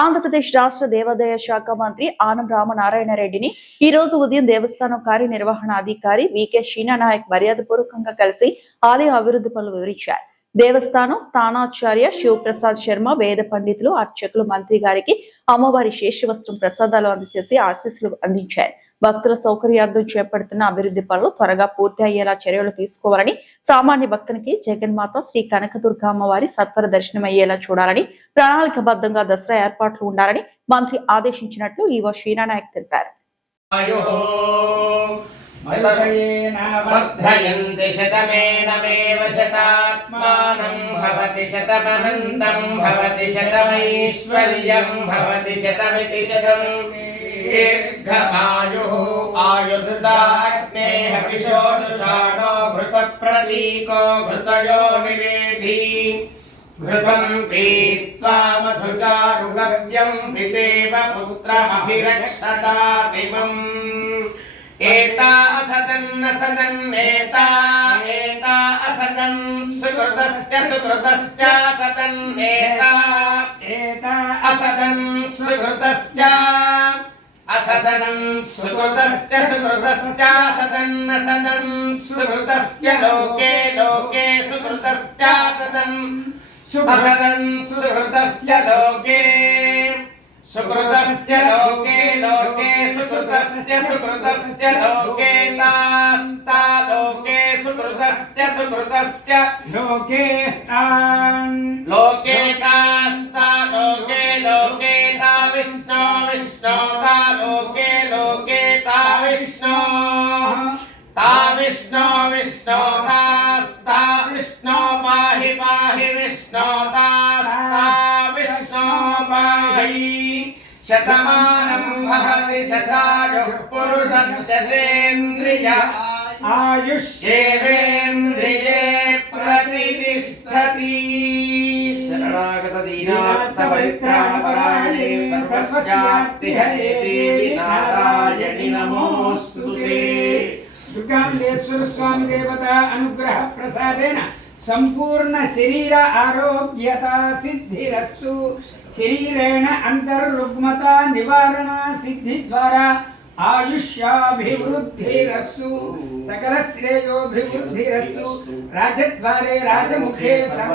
ఆంధ్రప్రదేశ్ రాష్ట్ర దేవాదాయ శాఖ మంత్రి ఆనం రామనారాయణ రెడ్డిని ఈ రోజు ఉదయం దేవస్థానం కార్యనిర్వహణాధికారి వికే షీనానాయక్ మర్యాదపూర్వకంగా కలిసి ఆలయ అభివృద్ధి పనులు వివరించారు. దేవస్థానం స్థానాచార్య శివప్రసాద్ శర్మ, వేద పండితులు, అర్చకులు మంత్రి గారికి అమ్మవారి శేషవస్త్రం ప్రసాదాలు అందజేసి ఆశీస్సులు అందించారు. భక్తుల సౌకర్యార్థం చేపడుతున్న అభివృద్ధి పనులు త్వరగా పూర్తి అయ్యేలా చర్యలు తీసుకోవాలని, సామాన్య భక్తునికి జగన్మాత శ్రీ కనకదుర్గ అమ్మవారి సత్వర దర్శనమయ్యేలా చూడాలని, ప్రణాళికబద్ధంగా దసరా ఏర్పాట్లు ఉండాలని మంత్రి ఆదేశించినట్లు ఈవో షీనానాయక్ తెలిపారు. वर्धयन्ति शतमेनमेव शतात्मानं भवति शतमनन्तं भवति शतमैश्वर्यं भवति शतमिति शतम् दीर्घमायुः आयुर्दाग्नेः विशोदुषाणो घृतप्रतीको घृतयो निवेधी घृतं पीत्वा मधुचारुगव्यं पितेव पुत्रमभिरक्षतामिमम् एता असदन्न सदन्नेता एता असदन् सुकृतस्य सदन्नेता एता असदन् सुकृतस्य असदन् सुकृतस्य सदन्न सदन् सुकृतस्य लोके लोके सुकृतस्य सदन् असदन् सुकृतस्य लोके सुकृतस्य लोके लोके सुकृतस्य लोके तास्ता लोके सुकृतस्य लोके स्तान् लोके तास्ता लोके लोके ता विष्णो विष्णो ता लोके लोके ता विष्णो विष्णो तास्ता विष्णो पाहि पाहि विष्णो तास्ता विष्णो पाहि शतमानं भवति शतायुः पुरुषस्येन्द्रिय आयुष्येवेन्द्रिये प्रतिष्ठति। शरणागत दीनार्थ परित्राणपरायणे सर्वस्यार्तिहरे देवी नारायणि नमोऽस्तुते। दुर्गामल्लेश्वर स्वामी देवता अनुग्रह प्रसादेन संपूर्ण शरीर आरोग्यता सिद्धिरस्तु। शरीरेण अंतर्रुग्मता निवारण सिद्धि द्वारा आयुष्याभिवृद्धिरस्तु। सकल श्रेयोभिवृद्धिरस्तु। राजद्वारे राजमुखे